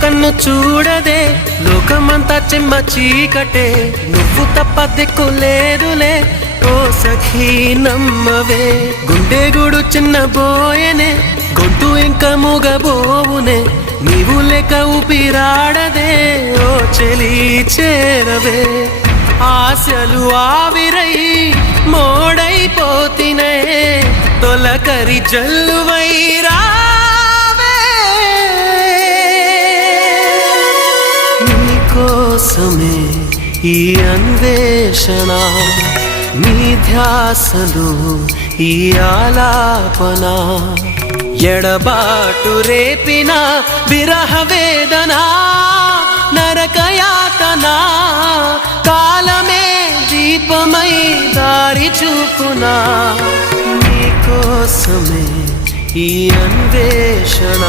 కన్ను చూడదే లోకమంతా చెమ్మ చీకటే నువ్వు తప్ప దిక్కులేదులే ఓ సఖీ నమ్మవే గుండె గుడు చిన్న బోయనే గొంతు ఇంకా మూగబోవునే నీవు లేక ఊపిరాడదే ఓ చెలి చేరవే ఆశలు ఆవిరై మోడైపోతినే తొలకరి జల్లువైరా కోసమే ఈ అన్వేషణ నీ ధ్యాసలో ఈ ఆలాపన ఎడబాటు రేపిన విరహ వేదన నరకయాతన కాలమే దీపమై దారి చూపునా నీ కోసమే ఈ అన్వేషణ